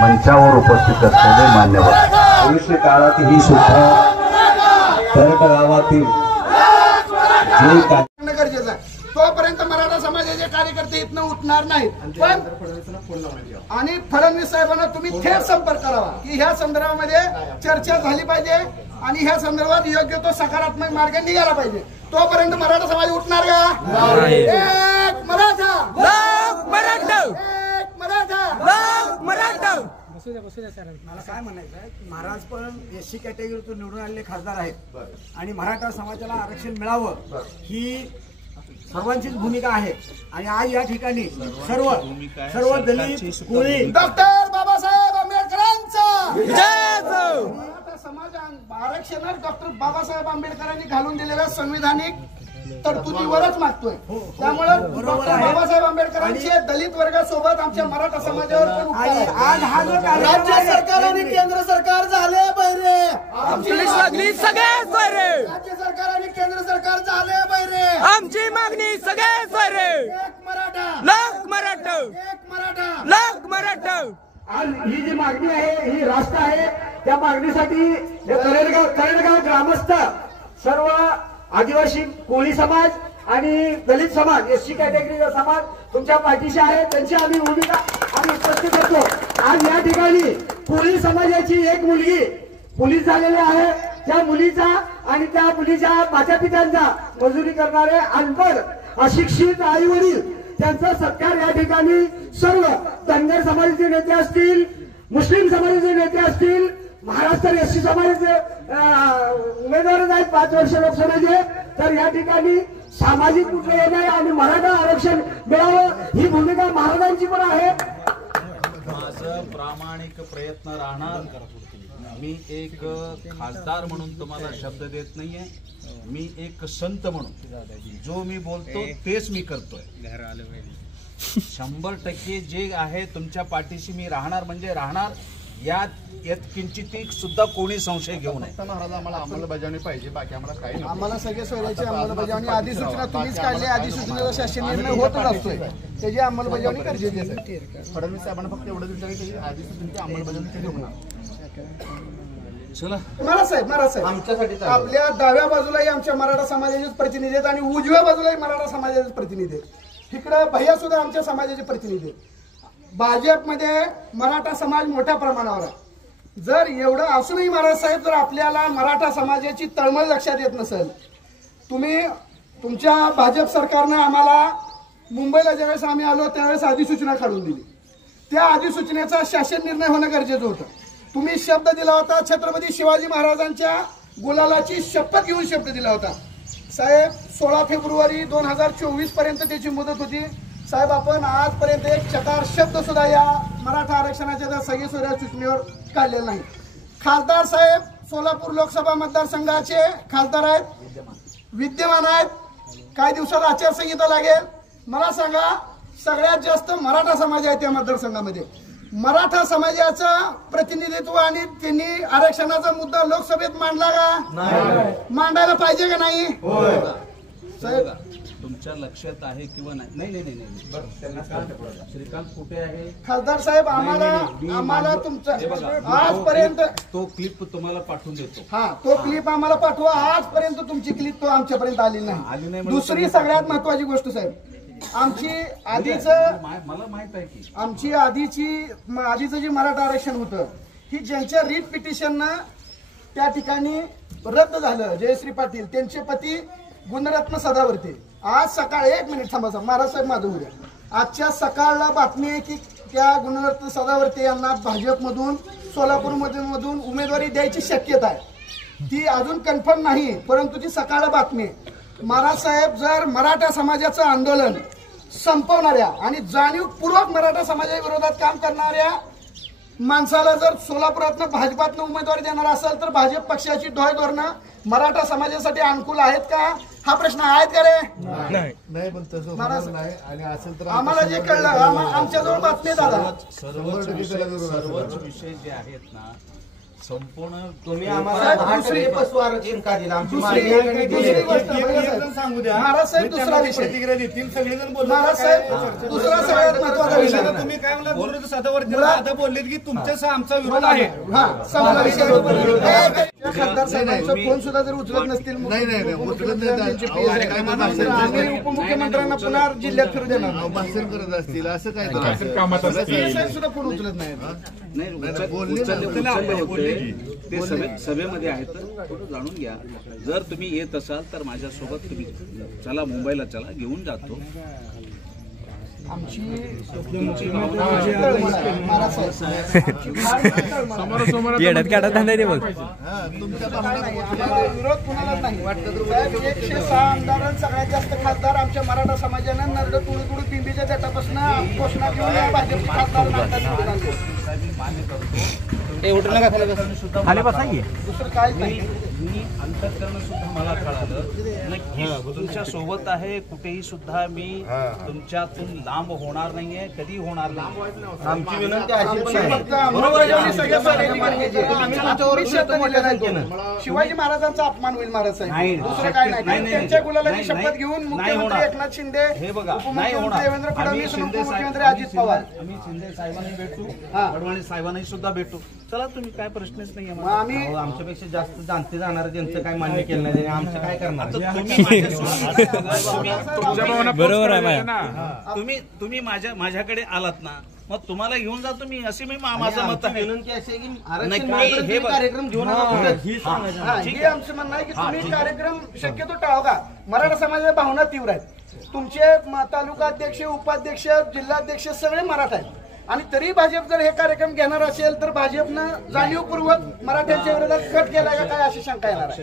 मंचावर उपस्थित असलेले मान्यवर भविष्य काळात ही सुद्धा तरट गावातील जे गरजेचं आहे तोपर्यंत मराठा समाजाचे कार्यकर्ते इथनं उठणार नाहीत। पण आणि फडणवीस साहेबांना तुम्ही थेट संपर्क करावा की ह्या संदर्भामध्ये चर्चा झाली पाहिजे आणि ह्या संदर्भात योग्य तो सकारात्मक मार्ग निघाला पाहिजे। तोपर्यंत मराठा समाज उठणार का? एक मराठा लोक मराठा एक मराठा लोक मराठा। मला काय म्हणायचं महाराज पण एससी कॅटेगरीतून निवडून आलेले खासदार आहेत आणि मराठा समाजाला आरक्षण मिळावं ही सर्वांचीच भूमिका आहे आणि आज या ठिकाणी सर्व दलित कोळी डॉक्टर बाबासाहेब आंबेडकरांचा मराठा समाज आरक्षणात डॉक्टर बाबासाहेब आंबेडकरांनी घालून दिलेल्या संविधानिक तरतुदीवरच मागतोय। त्यामुळे डॉक्टर बाबासाहेब आंबेडकरांचे दलित वर्गासोबत आमच्या मराठा समाजावर पण उपकार आहे। आज हा जो राज्य सरकार आणि केंद्र सरकार झाले बहिरे आमची मागणी सगळे सोयरे राज्य सरकार आणि केंद्र सरकार झाले बहिरे आमची मागणी सगळे सोयरे एक मराठा लोक मराठा एक मराठा लोक मराठा। आज ही जी मागणी आहे ही रास्त आहे त्या मागणीसाठी करणगाव ग्रामस्थ सर्व आदिवासी कोळी समाज आणि दलित समाज एससी कॅटेगरीचा समाज तुमच्या पाठीशी आहे त्यांची आम्ही भूमिका स्पष्ट करतो। आज या ठिकाणी कोळी समाजाची एक मुलगी पोलीस झालेली आहे त्या मुलीचा आणि त्या मुलीच्या माता पित्यांचा मजुरी करणारे अनपढ अशिक्षित आई वडील त्यांचा सत्कार या ठिकाणी सर्व धनगर समाजाचे नेते असतील मुस्लिम समाजाचे नेते असतील महाराष्ट्र एससी समाजाचे उमेदवार आहेत 5 वर्ष लोकसभेचे तर या ठिकाणी सामाजिक कुठले येणे आणि मराठा आरक्षण मिळावं ही भूमिका महाराजांची पण आहे। माझं प्रामाणिक प्रयत्न राहणार। मी एक खासदार म्हणून तुम्हाला शब्द देत नाहीये, मी एक संत म्हणून जो मी बोलतो तेच मी करतोय। 100% जे आहे तुमच्या पाठीशी मी राहणार म्हणजे राहणार यात किंचित सुद्धा कोणी संशय घेऊ नये। महाराज आम्हाला अंमलबजावणी पाहिजे बाकी आम्हाला काही नाही। आम्हाला सगळे सोयऱ्याची अंमलबजावणी अधिसूचना तुम्हीच काढली अधिसूचनेचा शासन निर्णय होतच असतोय त्याची अंमलबजावणी गरजेची आहे। फडणवीस साहेबांना फक्त एवढंच विचारायचं की अधिसूचनेची अंमलबजावणी कधी होणार। चला महाराज साहेब आपल्या डाव्या बाजूलाही आमच्या मराठा समाजाचेच प्रतिनिधी आहेत आणि उजव्या बाजूलाही मराठा समाजाचे प्रतिनिधी आहेत। तिकडे भैया सुद्धा आमच्या समाजाचे प्रतिनिधी आहेत। भाजपमध्ये मराठा समाज मोठ्या प्रमाणावर आहे। जर एवढं असूनही महाराज साहेब जर आपल्याला मराठा समाजाची तळमळ लक्षात येत नसेल तुम्ही तुमच्या भाजप सरकारने आम्हाला मुंबईला ज्यावेळेस आम्ही आलो त्यावेळेस अधिसूचना काढून दिली त्या अधिसूचनेचा शासन निर्णय होणं गरजेचं होतं। तुम्ही शब्द दिला होता छत्रपती शिवाजी महाराजांच्या गुलालाची शपथ घेऊन शब्द दिला होता साहेब 16 फेब्रुवारी 2024 पर्यंत त्याची मुदत होती साहेब आपण आजपर्यंत एक चकार शब्द सुद्धा या मराठा आरक्षणाच्या त्या सगळ्या सोयऱ्या सूचनेवर काढलेला नाही। खासदार साहेब सोलापूर लोकसभा मतदारसंघाचे खासदार आहेत विद्यमान आहेत काही दिवसात आचारसंहिता लागेल। मला सांगा सगळ्यात जास्त मराठा समाज आहे त्या मतदारसंघामध्ये मराठा समाजाचं प्रतिनिधित्व आणि त्यांनी आरक्षणाचा मुद्दा लोकसभेत मांडला का? मांडायला पाहिजे का नाही? साहेब तुमच्या लक्षात आहे किंवा नाही? श्रीकांत कुठे आहे खासदार साहेब? आम्हाला तुमचा आजपर्यंत तो क्लिप तुम्हाला पाठवून देतो। हा तो क्लिप आम्हाला पाठवा। आजपर्यंत तुमची क्लिप तो आमच्यापर्यंत आली नाही। दुसरी सगळ्यात महत्वाची गोष्ट साहेब आमची मला माहित आहे की आमची आधीचं जे मराठा आरक्षण होतं ही ज्यांच्या रीट पिटिशननं त्या ठिकाणी रद्द झालं जयश्री पाटील त्यांचे पती गुणरत्न सदावर्ते आज सकाळ 1 मिनिट थांबा महाराज साहेब माझं उद्या आजच्या सकाळला बातमी आहे की त्या गुणरत्न सदावर्ते यांना भाजपमधून सोलापूरमधून उमेदवारी द्यायची शक्यता आहे। ती अजून कन्फर्म नाही परंतु ती सकाळला बातमी आहे। महाराज साहेब जर मराठा समाजाचं आंदोलन संपवणाऱ्या आणि जाणीवपूर्वक मराठा समाजाविरोधात काम करणाऱ्या माणसाला जर सोलापुरातनं भाजपातनं उमेदवारी देणार असेल तर भाजप पक्षाची धोरणं मराठा समाजासाठी अनुकूल आहेत का हा प्रश्न आहेत का रे? नाही पण तसं नाही आणि असेल तर आम्हाला जे कळलं आमच्याजवळ बातमी दादा सर्वच विषय जे आहेत ना संपूर्ण तुम्ही आम्हाला दुसरी बसू आरक्षण का दिलं आमची मागणी दुसरी गोष्ट सांगू द्या महाराज साहेब दुसरा विषय प्रतिक्रिया देतील सगळेजण बोलले महाराज साहेब दुसरा सगळ्यात महत्वाचा विषय तुम्ही काय म्हणला गुरुजी साधावर आता बोललेत की तुमच्यासह आमचा विरोध आहे हा संपला विषय खासदार साहेबांचा फोन सुद्धा जर उचलत नसतील उपमुख्यमंत्र्यांची PS आहे, तर आम्ही उपमुख्यमंत्र्यांना पुन्हा जिल्ह्यात फिरू देणार नाही. भाषण करत असतील असं काय साहेब सुद्धा फोन उचलत नाही उचलले होते ते सभेमध्ये आहेत तर थोडं जाणून घ्या. जर तुम्ही येत असाल तर माझ्यासोबत तुम्ही चला मुंबईला चला, घेऊन जातो. आमची येड्यात काढत नाही बोल विरोध कुणालाच नाही. साहेब 106 आमदार सगळ्यात जास्त खासदार आमच्या मराठा समाजानं नरड तुळू तुळू पिंपीच्या जटापासून घोषणा घेऊन या भाजपचे खासदार निवडून आणले. दुसरं काय नाही. मी अंतःकरण सुद्धा मला कळालं नक्की तुमच्या सोबत आहे. कुठेही सुद्धा मी तुमच्यातून लांब होणार नाहीये, कधी होणार नाही. आमची विनंती अशी पण आहे. फक्त अंमलबजावणी सगळ्या सोयऱ्यांनी केली. आम्ही शब्द दिले नाही. शिवाजी महाराजांचा अपमान होईल महाराज साहेब, दुसरं काय नाही. त्यांच्या गुलालाची शपथ घेऊन मुख्यमंत्री एकनाथ शिंदे, उपमुख्यमंत्री देवेंद्र फडणवीस आणि उपमुख्यमंत्री अजित पवार, आम्ही शिंदे साहेबांनी भेटू, अडवाणी साहेबांनी सुद्धा भेटू. चला तुम्ही काय प्रश्नच नाही. आम्ही आमच्यापेक्षा जास्त जाणते जाणार त्यांचं काय मान्य केलं नाही आमचं काय करणार. बरोबर आहे. तुम्ही माझ्याकडे आलात ना, मग तुम्हाला घेऊन जातो मी, असे मी माझं मत आहे. विनंती अशी आहे की नाही, आरक्षण हे बघ. कार्यक्रम घेऊन ही सांगायचं. हे आमचं म्हणणं आहे की तुम्ही कार्यक्रम शक्यतो टाळा का. मराठा समाजाच्या भावना तीव्र आहेत. तुमचे तालुका अध्यक्ष, उपाध्यक्ष, जिल्हाध्यक्ष सगळे मराठा आहेत आणि तरी भाजप जर हे कार्यक्रम घेणार असेल तर भाजपनं जाणीवपूर्वक मराठ्यांच्या विरोधात कट केलाय का काय अशी शंका येणार आहे.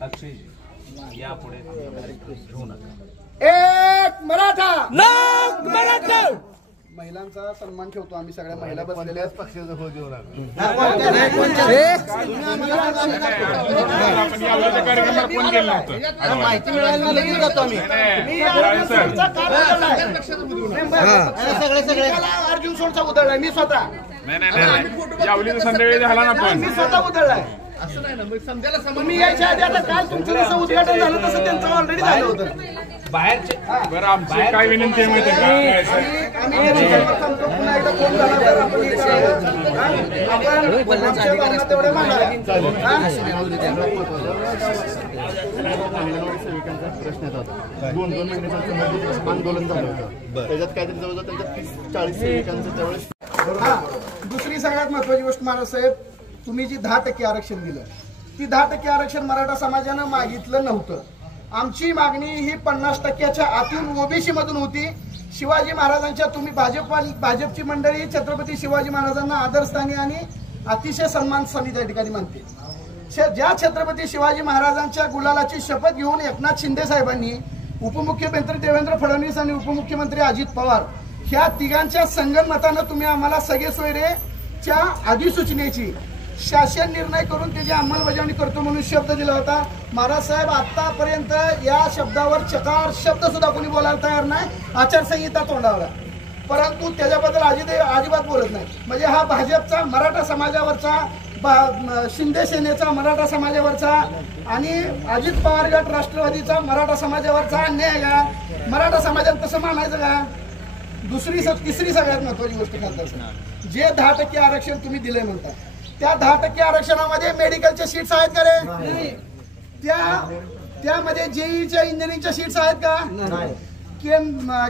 अक्षयजी यापुढे घेऊ नका. एक मराठा लाख मराठा. महिलांचा सन्मान ठेवतो आम्ही, सगळ्या महिला बसलेल्या आहेत. पक्षाचा हो देऊ नका. माहिती मिळायला लगेच जातो आम्ही. सगळे अर्जुन सोडचा उधळलाय मी स्वतः. संध्याकाळी झाला ना पण मी स्वतः उधळलाय. तुम्ही यायच्या आधी आता काल तुमचं जसं उद्घाटन झालं तसं त्यांचं ऑलरेडी झालं होतं. बाहेरचे बरं आमची काय विनंती आहे माहिती आहे का? आम्ही त्यांच्यावर थांबतो. पुन्हा एकदा फोन झाला तर आपण हे करावं. आपण आमच्या भावना तेवढ्या मांडाव्या. अंगणवाडी सेविकांचा प्रश्न येत होता. 2 महिन्याचं आंदोलन झालं होतं. त्याच्यात काहीतरी जवळजवळ त्यांच्या 30-40 सेविकांचं त्यावेळेस. दुसरी सगळ्यात महत्वाची गोष्ट महाराज साहेब, तुम्ही जी 10% आरक्षण दिलं ती 10% आरक्षण मराठा समाजानं मागितलं नव्हतं. आमची मागणी ही 50%च्या आतून ओबीसी मधून होती. शिवाजी महाराजांच्या तुम्ही भाजपची मंडळी छत्रपती शिवाजी महाराजांना आदरस्थानी आणि अतिशय सन्मानस्थानी त्या ठिकाणी मानते. ज्या छत्रपती शिवाजी महाराजांच्या गुलालाची शपथ घेऊन एकनाथ शिंदे साहेबांनी, उपमुख्यमंत्री देवेंद्र फडणवीस आणि उपमुख्यमंत्री अजित पवार ह्या तिघांच्या संगनमतानं तुम्ही आम्हाला सगळे सोयरेच्या अधिसूचनेची शासन निर्णय करून त्याची अंमलबजावणी करतो म्हणून शब्द दिला होता. महाराज साहेब आतापर्यंत या शब्दावर चकार शब्द सुद्धा कोणी बोलायला तयार नाही. आचारसंहिता तोंडावर, परंतु त्याच्याबद्दल अजिबात बोलत नाही. म्हणजे हा भाजपचा मराठा समाजावरचा, शिंदे सेनेचा मराठा समाजावरचा आणि अजित पवार गट राष्ट्रवादीचा मराठा समाजावरचा अन्याय का? मराठा समाजात तसं मानायचं का? तिसरी सगळ्यात महत्वाची गोष्ट खासदार साहेब, जे 10% आरक्षण तुम्ही दिले म्हणता त्या 10% आरक्षणामध्ये मेडिकलच्या सीट्स आहेत का रे? त्यामध्ये जेईच्या इंजिनिअरिंगच्या सीट्स आहेत का?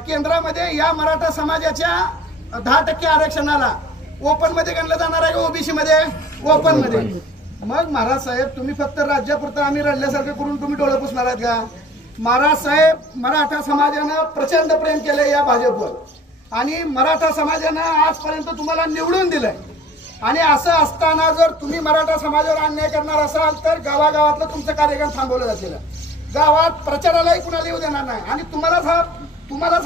केंद्रामध्ये या मराठा समाजाच्या 10% आरक्षणाला ओपन मध्ये गणलं जाणार आहे का ओबीसी मध्ये? ओपन मध्ये. मग महाराज साहेब तुम्ही फक्त राज्यापुरतं आम्ही रडल्यासारखं करून तुम्ही डोळे पुसणार आहेत का? महाराज साहेब मराठा समाजानं प्रचंड प्रेम केलंय या भाजपवर आणि मराठा समाजानं आजपर्यंत तुम्हाला निवडून दिलंय. आणि असं असताना जर तुम्ही मराठा समाजावर अन्याय करणार असाल तर गावागावातलं तुमचं कार्यक्रम थांबवलं जातील. गावात प्रचारालाही कुणाला येऊ देणार नाही. आणि तुम्हालाच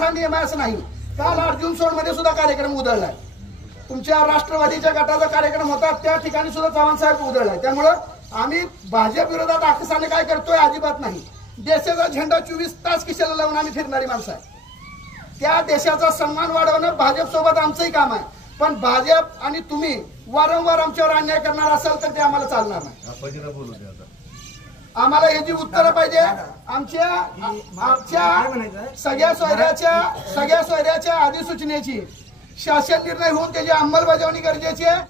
हा नियम आहे असं नाही. काल अर्जुन सोड मध्ये सुद्धा कार्यक्रम उधळलाय. तुमच्या राष्ट्रवादीच्या गटाचा कार्यक्रम होता त्या ठिकाणी सुद्धा चव्हाण साहेब उधळलाय. त्यामुळं आम्ही भाजप विरोधात आकसाने काय करतोय? अजिबात नाही. देशाचा झेंडा 24 तास किशाला लावून आम्ही फिरणारी माणसं आहे. त्या देशाचा सन्मान वाढवणं भाजप सोबत आमचंही काम आहे. पण भाजप आणि तुम्ही वारंवार आमच्यावर अन्याय करणार असाल तर ते आम्हाला चालणार नाही. आम्हाला याची उत्तरं पाहिजे. आमच्या सगळ्या सोयऱ्याच्या अधिसूचनेची शासन निर्णय होऊन त्याची अंमलबजावणी गरजेची आहे.